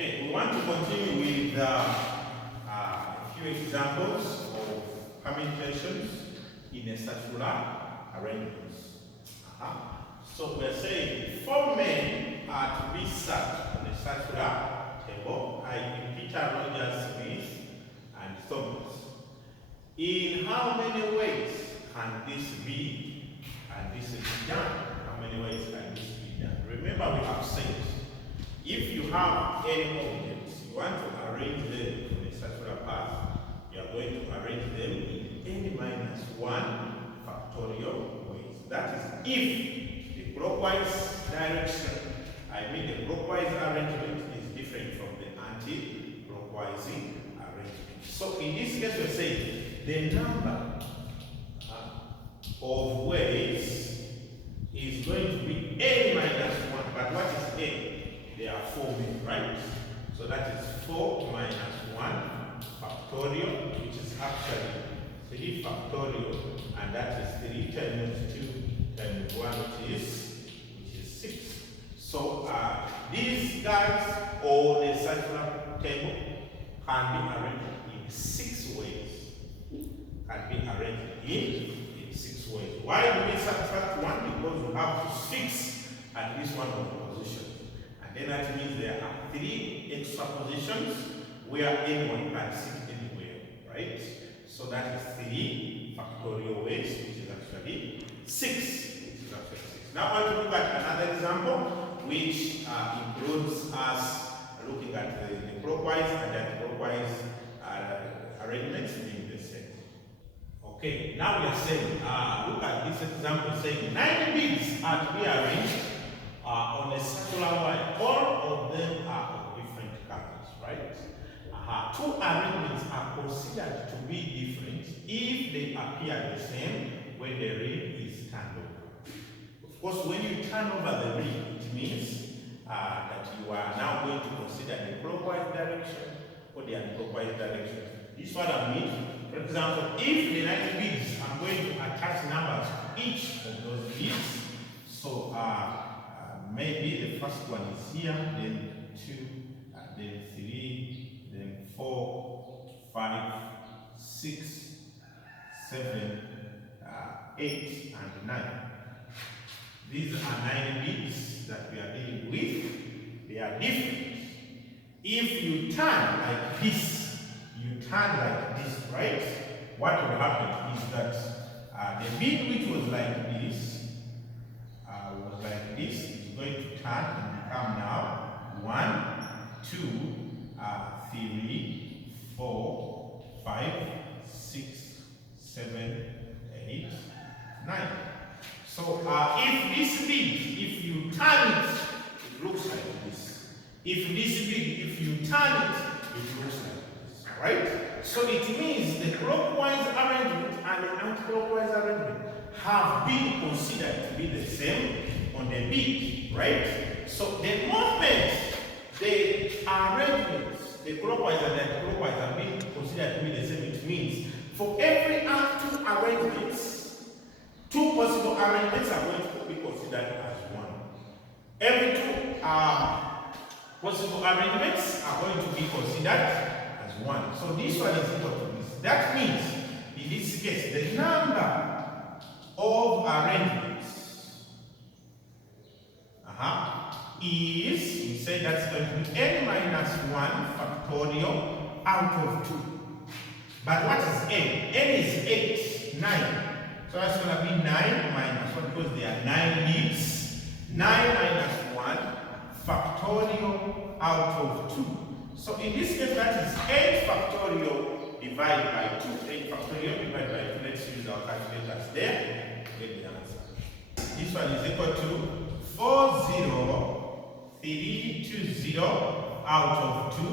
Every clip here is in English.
Okay, we want to continue with a few examples of permutations in a circular arrangement. So we're saying 4 men are to be sat on a circular table, i.e. Peter, Rogers, Smith, and Thomas. In how many ways can this be and this is done? How many ways can this be done? Remember, we have said if you have any objects, you want to arrange them in a circular path, you are going to arrange them in n minus 1 factorial ways. That is, if the clockwise direction, the clockwise arrangement is different from the anti-clockwise arrangement. So in this case, we're saying the number of ways is going to be n minus 1. But what is n? There are 4 men, right? So that is 4 minus 1 factorial, which is actually 3 factorial, and that is 3 times 2 times 1, which is 6. So these guys, or the circular table, can be arranged in 6 ways. Can be arranged in 6 ways. Why do we subtract 1? Because we have to fix at least one of the positions. And then that means there are 3 extra positions where anyone can sit anywhere, right? So that is 3 factorial ways, which is actually 6. Now I want to look at another example, which includes us looking at the clockwise and anti-clockwise arrangements being the same. Okay, now we are saying, look at this example saying 9 beads are to be arranged on a circular line. All of them are of different colors, right? 2 arrangements are considered to be different if they appear the same when the ring is turned over. Of course, when you turn over the ring, it means that you are now going to consider the clockwise direction or the anti-clockwise direction. This is what I mean. For example, if the 9 beads, I'm going to attach numbers to each of those beads. So maybe the first one is here, then 2, then 3, then 4, 5, 6, 7, 8, and 9. These are 9 beads that we are dealing with. They are different. If you turn like this, right? What will happen is that the bead which was like this, is going to turn and become now 1, 2, 3, 4, 5, 6, 7, 8, 9. So if this bead, if you turn it, it looks like this. If this bead, if you turn it, it looks like this, right? So it means the clockwise arrangement and the anti-clockwise arrangement have been considered to be the same on the bead, right? So the movement, the arrangements, the clockwise and the anti-clockwise have been considered to be the same. It means for every 2 arrangements, 2 possible arrangements are going to be considered as 1. Every 2 possible arrangements are going to be considered as 1. So this one is equal to this. That means, in this case, the number of arrangements is, we say that's going to be n minus 1 factorial out of 2. But what is n? N is 8, 9. So that's going to be 9 minus 1 because there are 9 beads. 9 minus 1 factorial out of 2. So in this case, that is 8 factorial divided by 2. 8 factorial divided by 2. Let's use our calculators there to get the answer. This one is equal to 40320 out of 2.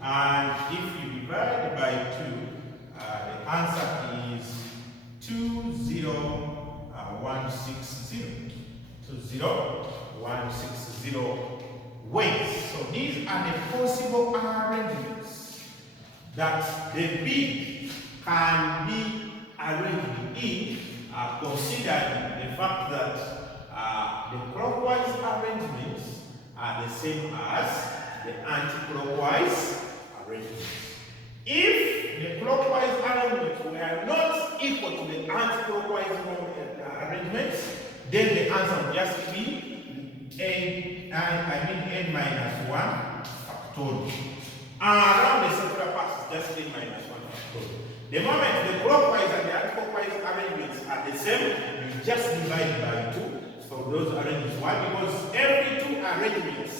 And if you divide by 2, the answer is 20160. 20160 ways. So these are the possible arrangements that the bead can be arranged in, considering the fact that the clockwise arrangements are the same as the anti-clockwise arrangements. If the clockwise arrangements were not equal to the anti-clockwise arrangements, then the answer would just be n minus 1 factorial. Around the circular path is just n minus 1 factorial. The moment the clockwise and the anti-clockwise arrangements are the same, you just divide by 2 for those arrangements. Why? Because every 2 arrangements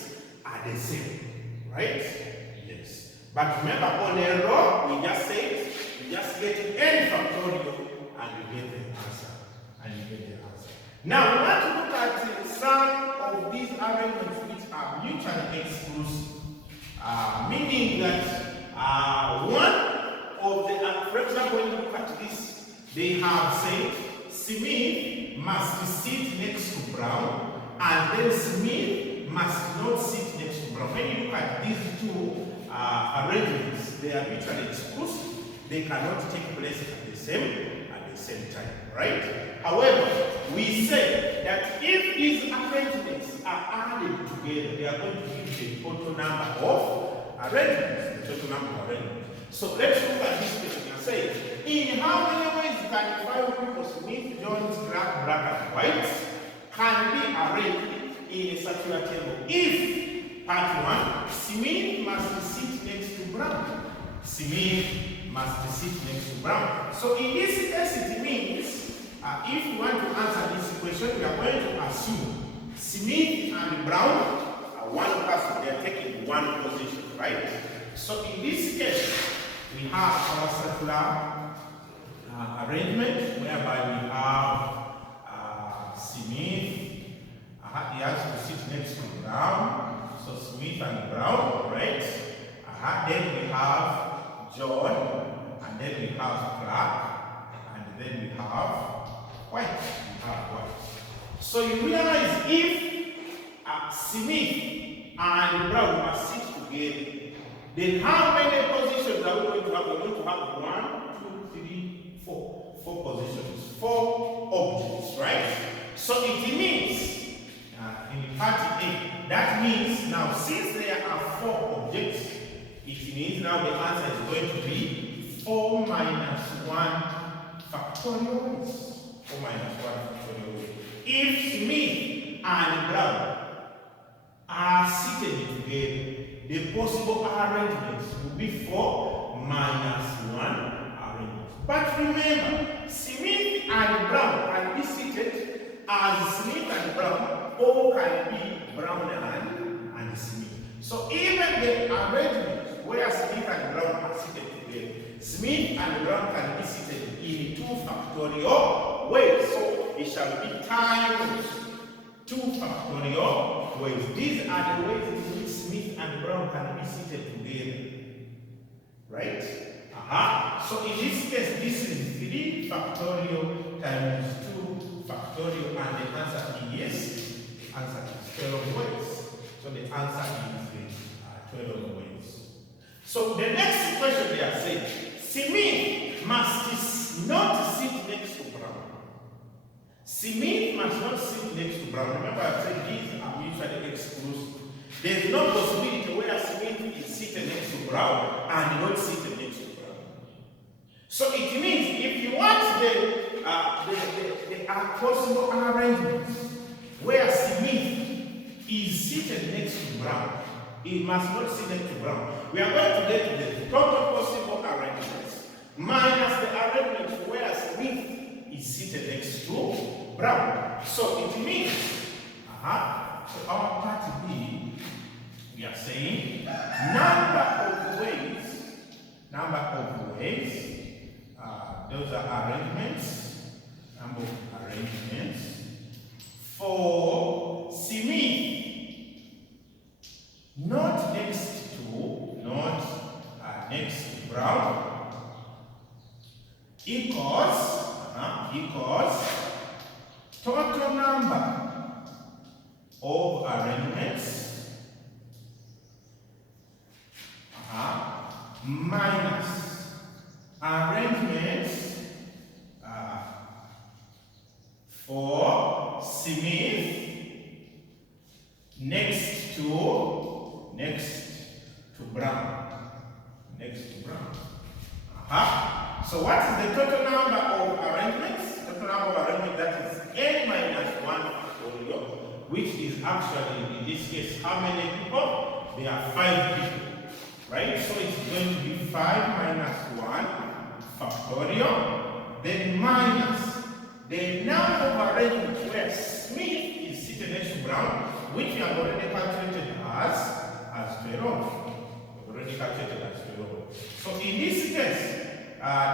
are the same, right? Yes. But remember, on a row, we just said, you just get n factorial and you get the answer. Now, we want to look at some of these arrangements which are mutually exclusive. Meaning that one of the, for example, when you look at this, they have said Smith must sit next to Brown, and then Smith must not sit next to Brown. When you look at these 2 arrangements, they are mutually exclusive. They cannot take place at the same time, right? However, we say that if these arrangements are added together, they are going to give the total number of arrangements. So let's look at this question and say, in how many ways can 5 people, Smith, Jones, Black, and White, can be arranged in a circular table? If, part 1, Smith must sit next to Brown. Smith must sit next to Brown. So in this case, it means, if we want to answer this question, we are going to assume Smith and Brown are one person. They are taking one position, right? So in this case, we have our circular arrangement whereby we have Smith, he has to sit next to Brown, so Smith and Brown, right? Then we have John, and then we have Clark, and then we have White. So you realize if Smith and Brown must sit together, then how many positions are we going to have? We're going to have 1, 2, 3, 4. 4 positions, 4 objects, right? So it means, in part A, that means now since there are 4 objects, it means now the answer is going to be 4 minus 1 factorial ways. 4 minus 1 factorial ways. If Smith and Brown are seated together, the possible arrangements will be 4 minus 1 arrangements. But remember, Smith and Brown can be seated as Smith and Brown, or can be Brown and Smith. So even the arrangements where Smith and Brown are seated together, Smith and Brown can be seated in 2 factorial ways. So it shall be times 2 factorial ways. These are the ways in which Smith and Brown can be seated together. Right? So in this case, this is 3 factorial times 2 factorial, and the answer is 12 ways. So the answer is 12 ways. So the next question they are saying, Smith must not sit next to Brown. Smith must not sit next to Brown. Remember I said these are mutually exclusive. There is no possibility where Smith is seated next to Brown and not seated next to Brown. So it means if you want the possible arrangements where Smith is seated next to Brown, he must not sit next to Brown. We are going to get the total possible arrangements minus the arrangements where Smith is seated next to Brown. So it means, so our part B, we are saying number of ways, those are arrangements, number of arrangements for Smith not next to Brown equals total number of arrangements minus arrangements for Smith next to next to brown. Next to brown. So what is the total number of arrangements? Total number of arrangements, that is n minus 1 factorial, which is actually, in this case, how many people? There are 5 people, right? So it's going to be 5 minus 1 factorial, then minus the number of arrangements where Smith is seated next to Brown, which we have already calculated as 12. We've already calculated as 12. So in this case,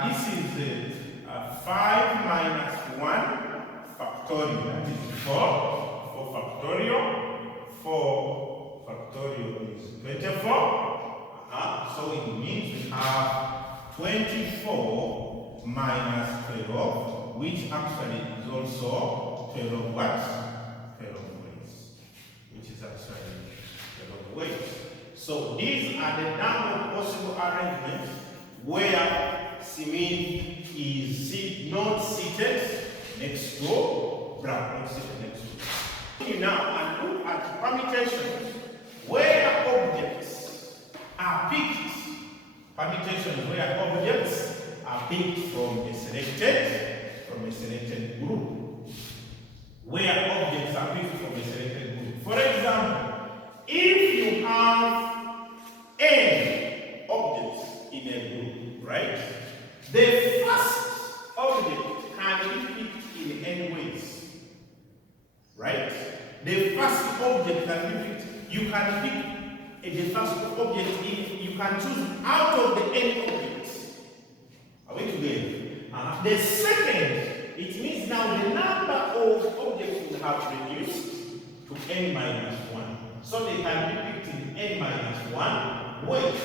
this is 5 minus 1 factorial. That is 4. 4 factorial. 4 factorial is 24. So it means we have 24 minus 12, which actually is also 12 what? 12 weights. Which is actually 12 weights. So these are the number of possible arrangements where Smith is not seated next to Brown, not seated next to. Now, and look at permutations where objects are picked. Permutations where objects are picked from a selected group. Where objects are picked from a selected group. For example, if you have n objects in a group, right? The first object can be picked in n ways, right? The first object can be picked. You can pick the first object if you can choose out of the n objects. Are we together? The second, it means now the number of objects will have reduced to n minus 1. So they can be picked in n minus 1 ways.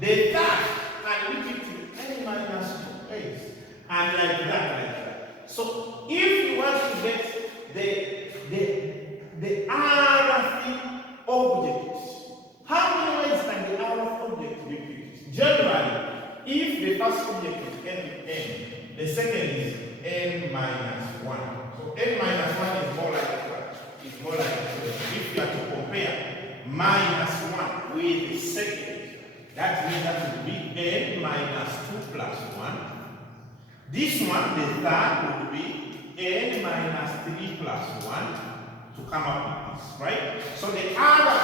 The third can be picked in n minus 2 ways. And like that. So if you want to get the rth object, how many ways can the rth object be picked? Generally, if the first object is n, the second is n minus 1. So n minus 1 is more like what? It's more like 2. If you are to compare minus 1 with the second, that means that would be n minus 2 plus 1. This one, the third, would be n minus 3 plus 1 to come up with this, right? So the other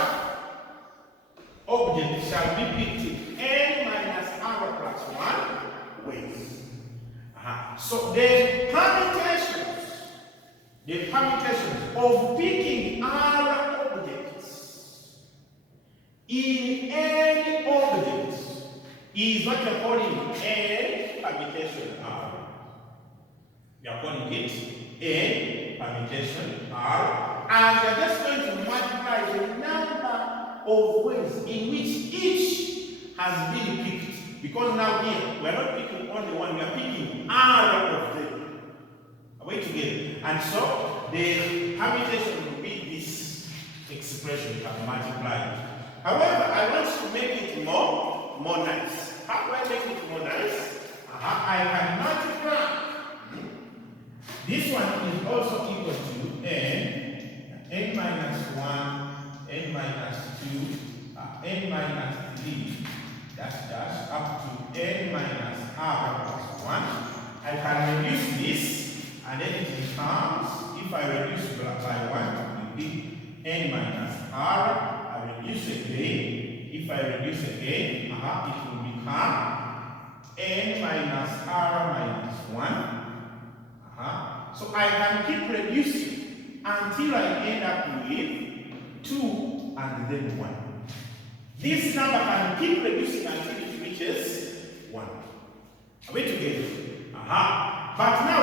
object shall be picked in n minus r plus 1 ways. So the permutations of picking other objects in any object is what you're calling n permutation R. You're calling it n permutation R, and you're just going to multiply the number of ways in which each has been picked. Because now here, we're not picking only one, we are picking R of them. Are we together? And so, the permutation will be this expression you have multiplied. However, I want to make it more nice. How do I make it more nice? I can multiply. This one is also equal to n minus 1, n minus 2, n minus 3, dash up to n minus r plus 1. I can reduce this, and then it becomes, if I reduce by 1, it will be n minus r. I reduce again. If I reduce again, it will become n minus r minus 1. So I can keep reducing until I end up with 2 and then 1. This number can keep reducing until it reaches 1. Are we together? But now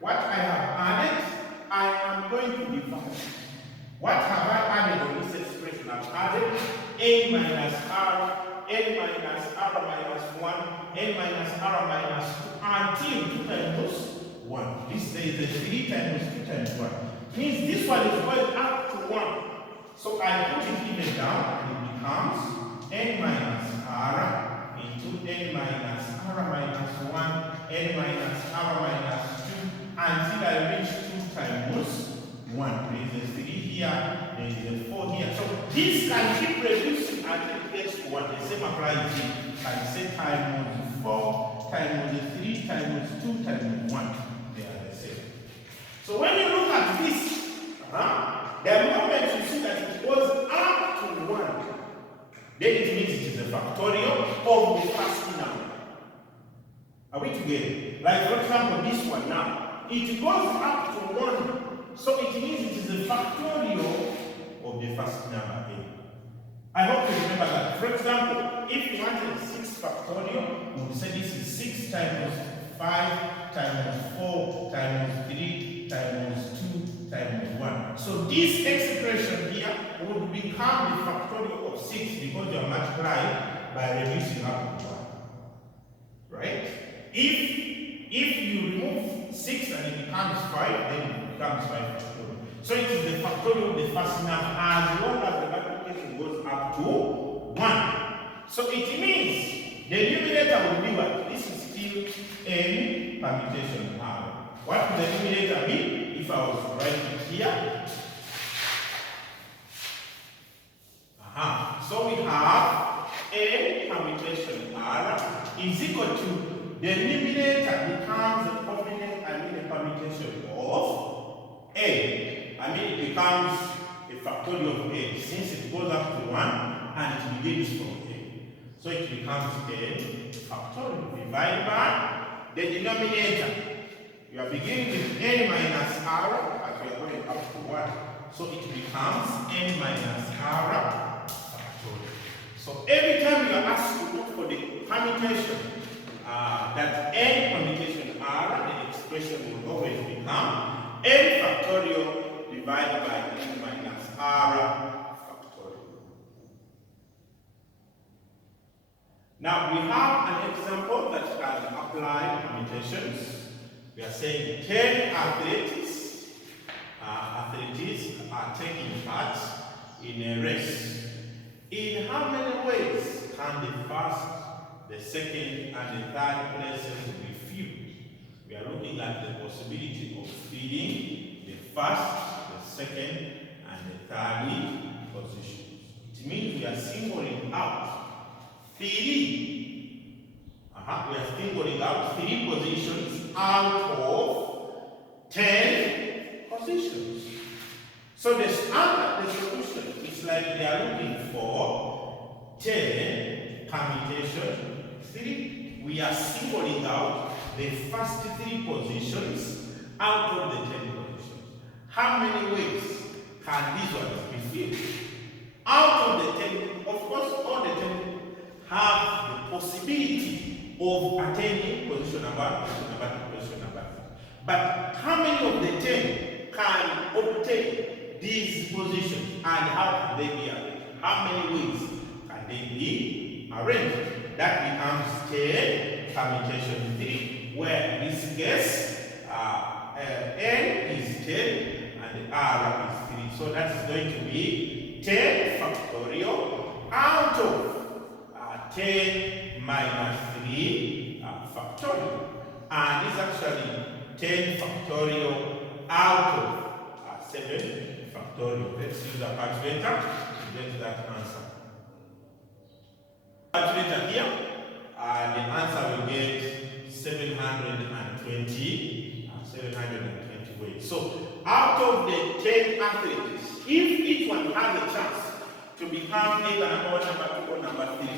what I have added, I am going to divide. What have I added on this expression? I've added n minus r, n minus r minus 1, n minus r minus 2 until 2 times 1. This is the 3 times 2 times 1. Means this one is going up to 1. So I put it even down and it becomes n minus r into n minus r minus 1, n minus r minus 2 until I reach 2 times 1. There is a 3 here, there is a 4 here. So this can keep reducing until it gets to 1. The same applies here. Can say times 4, times 3, times 2, times 1. They are the same. So when you look at this, the moment you see that it goes up to 1, then it means it is a factorial of the first number. Are we together? Like for example, this one now. It goes up to 1, so it means it is a factorial of the first number A. I hope you remember that. For example, if you wanted 6 factorial, we would say this is 6 times 5 times 4 times 3 times 2 times 1. So this expression here would become the factorial of 6 because you are multiplying by reducing up to 1. Right? If you remove 6 and it becomes 5, then it becomes 5 factorial. So it is the factorial of the first number as long as the multiplication goes up to 1. So it means the numerator will be what? This is still n permutation R. What would the numerator be if I was to write it here? So we have n permutation R is equal to the numerator becomes a permutation of A. It becomes a factorial of A since it goes up to 1 and it begins from A. So it becomes A factorial divided by the denominator. You are beginning with n minus r as we are going up to 1. So it becomes n minus r factorial. So every time you are asked to look for the permutation, that n permutation r, the expression will always become n factorial divided by n minus r factorial. Now we have an example that can apply permutations. We are saying 10 athletes are taking part in a race. In how many ways can the first, the second, and the third places be filled? We are looking at the possibility of filling the first, the second, and the third positions. It means we are singling out three. We are singling out 3 positions out of 10 positions. So the solution is like they are looking for 10 permutation 3. We are singling out the first 3 positions out of the 10 positions. How many ways can these ones be filled? Out of the 10, of course, all the 10 have the possibility of attaining position number 1, position number 2, position number 3. But how many of the 10 can obtain these positions and how can they be arranged? How many ways can they be arranged? That becomes 10 permutation 3, where in this case n is 10 and the r is 3. So that is going to be 10 factorial out of 10 minus 3 factorial. And it's actually 10 factorial out of 7 factorial. Let's use a calculator to get that answer. Calculator here, the answer will get 720 ways. So out of the 10 athletes, if each one has a chance to become either number 1, number 2, or number 3,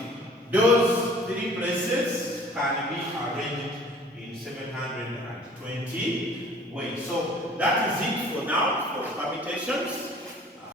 those 3 places can be arranged in 720 ways. So that is it for now for permutations.